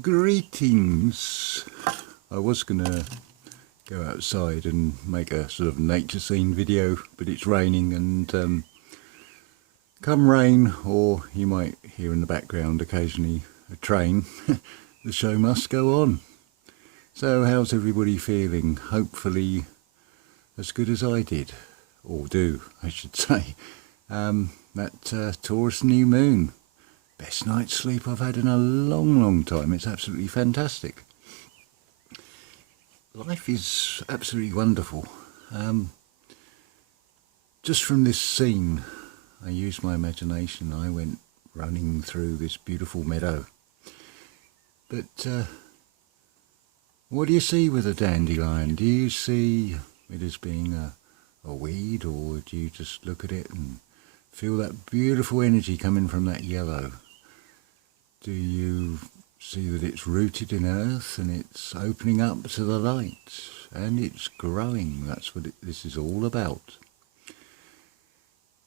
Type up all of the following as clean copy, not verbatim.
Greetings. I was gonna go outside and make a sort of nature scene video, but it's raining, and come rain, or you might hear in the background occasionally a train, the show must go on. So how's everybody feeling? Hopefully as good as I did, or do I should say. That Taurus New Moon, best night's sleep I've had in a long time. It's absolutely fantastic. Life is absolutely wonderful. Just from this scene, I used my imagination. I went running through this beautiful meadow. But what do you see with a dandelion? Do you see it as being a weed, or do you just look at it and feel that beautiful energy coming from that yellow? Do you see that it's rooted in earth and it's opening up to the light and it's growing? That's what this is all about.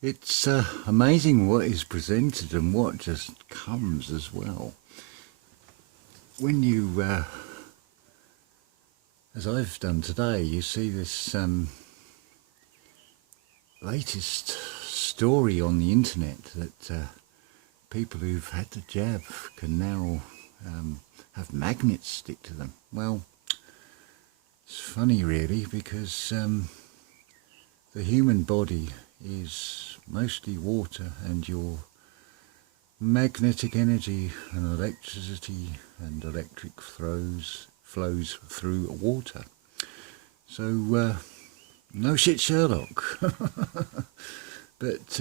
It's amazing what is presented and what just comes as well. When you, as I've done today, you see this latest story on the internet that people who've had the jab can now have magnets stick to them. Well, it's funny really, because the human body is mostly water, and your magnetic energy and electricity and electric flows through water. So no shit Sherlock. But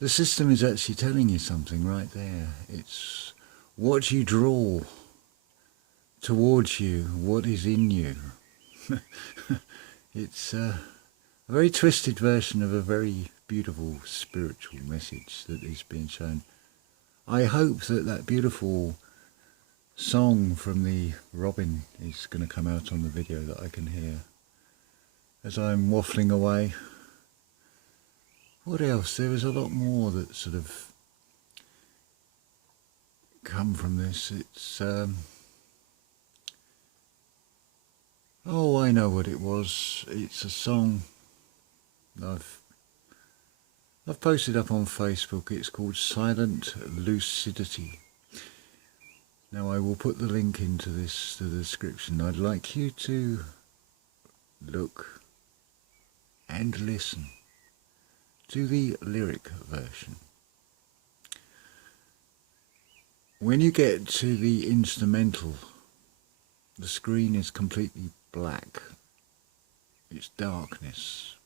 the system is actually telling you something right there. It's what you draw towards you, what is in you. It's a very twisted version of a very beautiful spiritual message that is being shown. I hope that that beautiful song from the robin is going to come out on the video that I can hear as I'm waffling away. What else? There was a lot more that sort of come from this. It's oh, I know what it was. It's a song I've posted up on Facebook. It's called Silent Lucidity. Now I will put the link into the description. I'd like you to look and listen to the lyric version. When you get to the instrumental, the screen is completely black. It's darkness.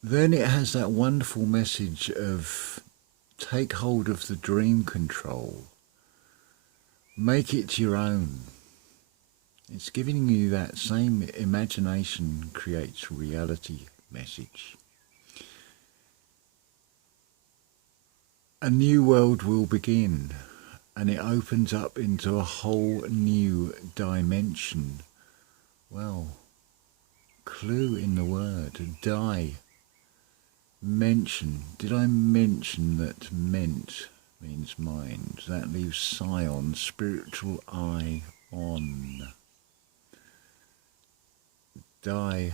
Then it has that wonderful message of take hold of the dream control. Make it your own. It's giving you that same imagination creates reality message. A new world will begin, and it opens up into a whole new dimension. Well, clue in the word, mention. Did I mention that ment means mind? That leaves Si-ON, spiritual eye on. Die-ment-Si-ON.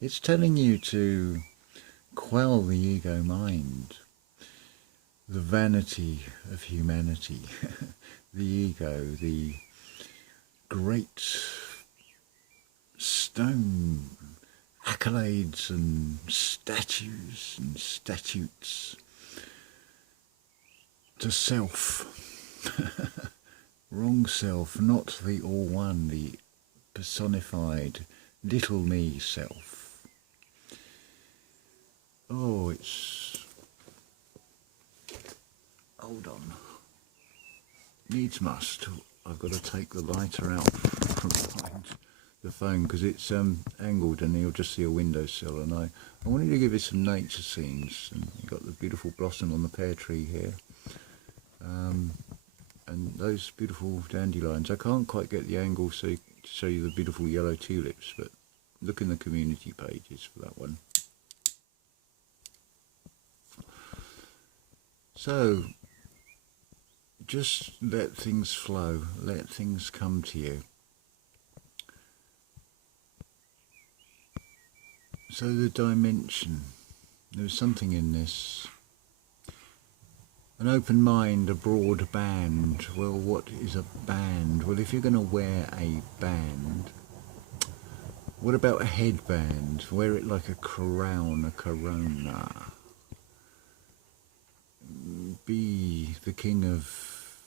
It's telling you to quell the ego mind, the vanity of humanity, the ego, the great stone accolades and statues and statutes to self. Wrong self, not the all one, the personified little me self. Oh, it's... hold on. Needs must. I've got to take the lighter out from behind the phone because it's angled and you'll just see a windowsill, and I wanted to give you some nature scenes. And you've got the beautiful blossom on the pear tree here, and those beautiful dandelions. I can't quite get the angle to show you the beautiful yellow tulips, but look in the community pages for that one. So just let things flow, let things come to you. So the dimension, there's something in this. An open mind, a broad band. Well, what is a band? Well, if you're going to wear a band, what about a headband? Wear it like a crown, a corona. Be the king of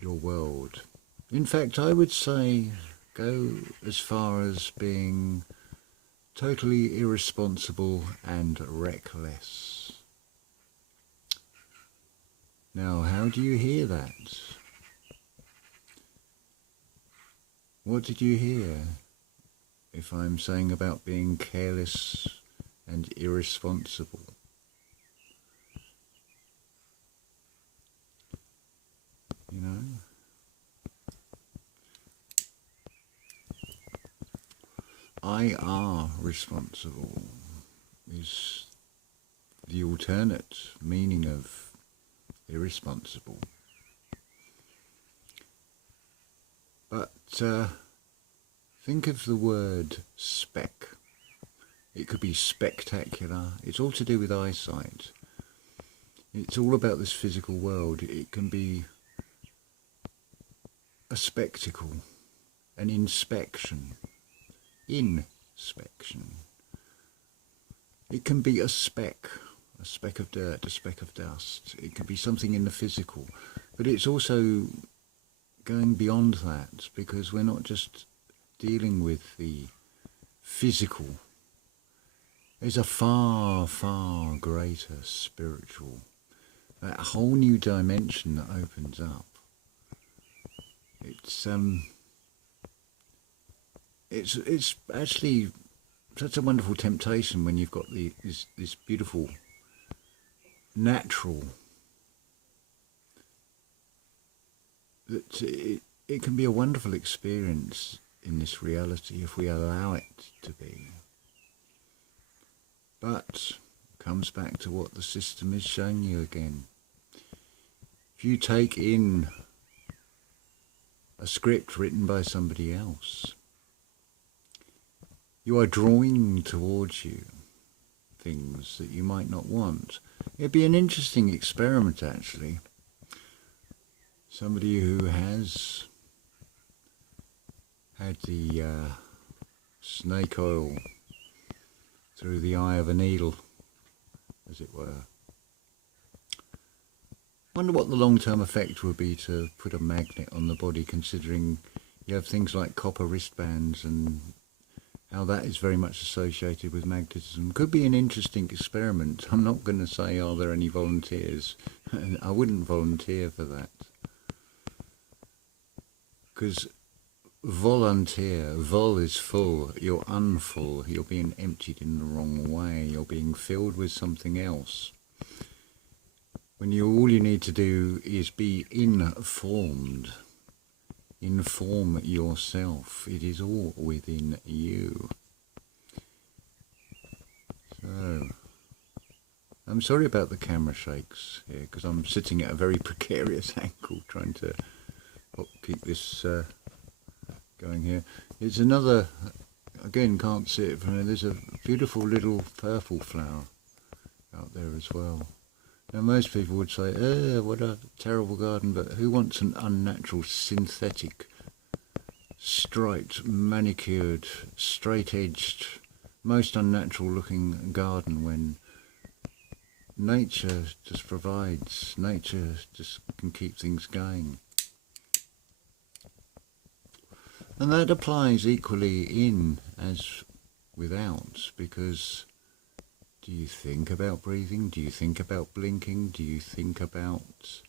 your world. In fact, I would say go as far as being totally irresponsible and reckless. Now, how do you hear that? What did you hear if I'm saying about being careless and irresponsible? You know? I are responsible is the alternate meaning of irresponsible. But think of the word spec. It could be spectacular. It's all to do with eyesight. It's all about this physical world. It can be a spectacle, an inspection. Inspection. It can be a speck of dirt, a speck of dust. It can be something in the physical, but it's also going beyond that, because we're not just dealing with the physical. There's a far, far greater spiritual, that whole new dimension that opens up. It's actually such a wonderful temptation when you've got this beautiful natural, that it can be a wonderful experience in this reality if we allow it to be. But it comes back to what the system is showing you again. If you take in a script written by somebody else, you are drawing towards you things that you might not want. It'd be an interesting experiment, actually. Somebody who has had the snake oil through the eye of a needle, as it were. Wonder what the long-term effect would be to put a magnet on the body, considering you have things like copper wristbands and how that is very much associated with magnetism. Could be an interesting experiment. I'm not going to say, are there any volunteers? I wouldn't volunteer for that. Because volunteer, vol is full, you're unfull, you're being emptied in the wrong way, you're being filled with something else. When all you need to do is be informed. Inform yourself. It is all within you. So, I'm sorry about the camera shakes here, because I'm sitting at a very precarious angle trying to keep this going here. It's another, again, can't see it from here, there's a beautiful little purple flower out there as well. Now most people would say, what a terrible garden, but who wants an unnatural, synthetic, striped, manicured, straight-edged, most unnatural looking garden when nature just provides, nature just can keep things going. And that applies equally in as without, because do you think about breathing? Do you think about blinking? Do you think about...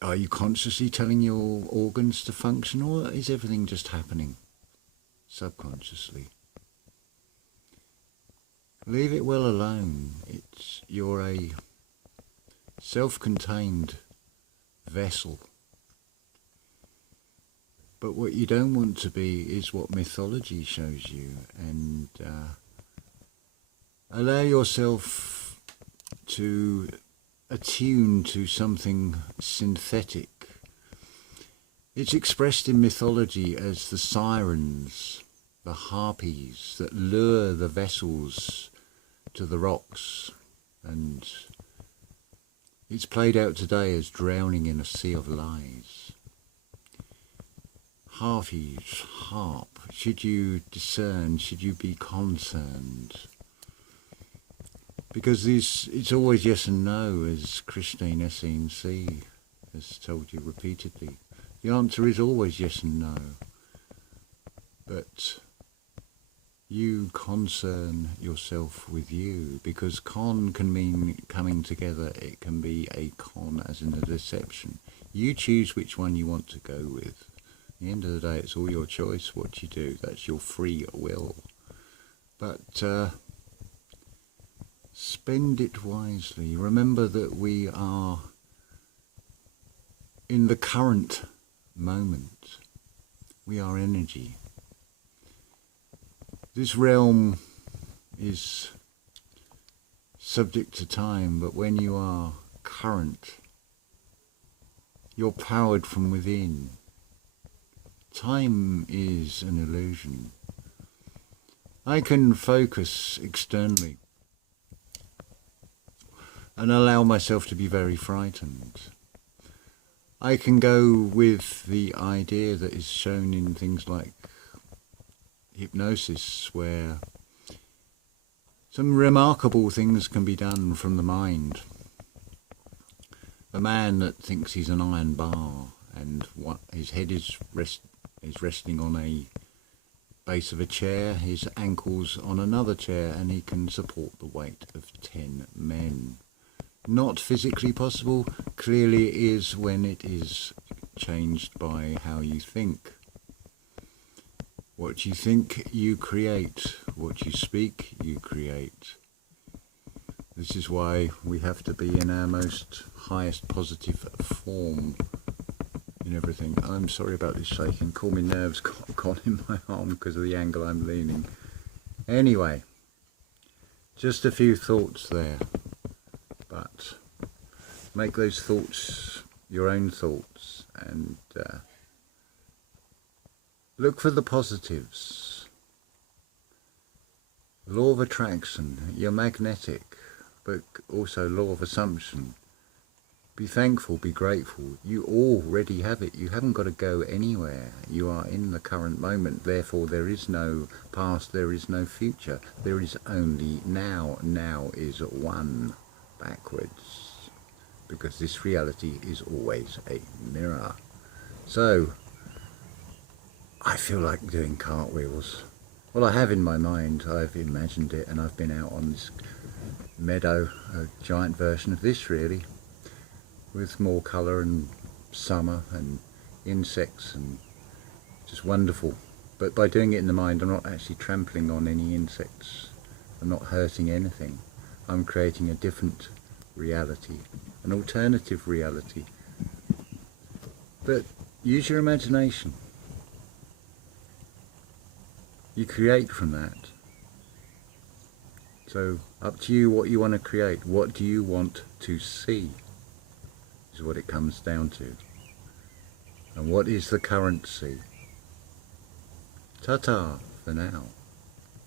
Are you consciously telling your organs to function, or is everything just happening subconsciously? Leave it well alone. You're a self-contained vessel. But what you don't want to be is what mythology shows you, and allow yourself to attune to something synthetic. It's expressed in mythology as the sirens, the harpies that lure the vessels to the rocks, and it's played out today as drowning in a sea of lies. Harpies, harp, should you discern, should you be concerned? Because it's always yes and no, as Christine S.E.N.C. has told you repeatedly. The answer is always yes and no. But you concern yourself with you, because con can mean coming together. It can be a con as in a deception. You choose which one you want to go with. At the end of the day, it's all your choice what you do. That's your free will. But spend it wisely. Remember that we are in the current moment. We are energy. This realm is subject to time, but when you are current, you're powered from within. Time is an illusion. I can focus externally and allow myself to be very frightened. I can go with the idea that is shown in things like hypnosis, where some remarkable things can be done from the mind. A man that thinks he's an iron bar and his head is resting on a base of a chair, his ankles on another chair, and he can support the weight of 10 men. Not physically possible, clearly it is when it is changed by how you think. What you think, you create. What you speak, you create. This is why we have to be in our most highest positive form in everything. I'm sorry about this shaking. Call me nerves got in my arm because of the angle I'm leaning. Anyway, just a few thoughts there. But make those thoughts your own thoughts, and look for the positives. Law of attraction, you're magnetic, but also law of assumption. Be thankful, be grateful. You already have it. You haven't got to go anywhere. You are in the current moment. Therefore, there is no past, there is no future. There is only now. Now is one backwards, because this reality is always a mirror. So, I feel like doing cartwheels. Well, I have in my mind, I've imagined it, and I've been out on this meadow, a giant version of this really, with more colour and summer and insects, and just wonderful. But by doing it in the mind, I'm not actually trampling on any insects. I'm not hurting anything. I'm creating a different reality, an alternative reality. But use your imagination. You create from that. So up to you what you want to create. What do you want to see is what it comes down to. And what is the currency? Ta-ta for now.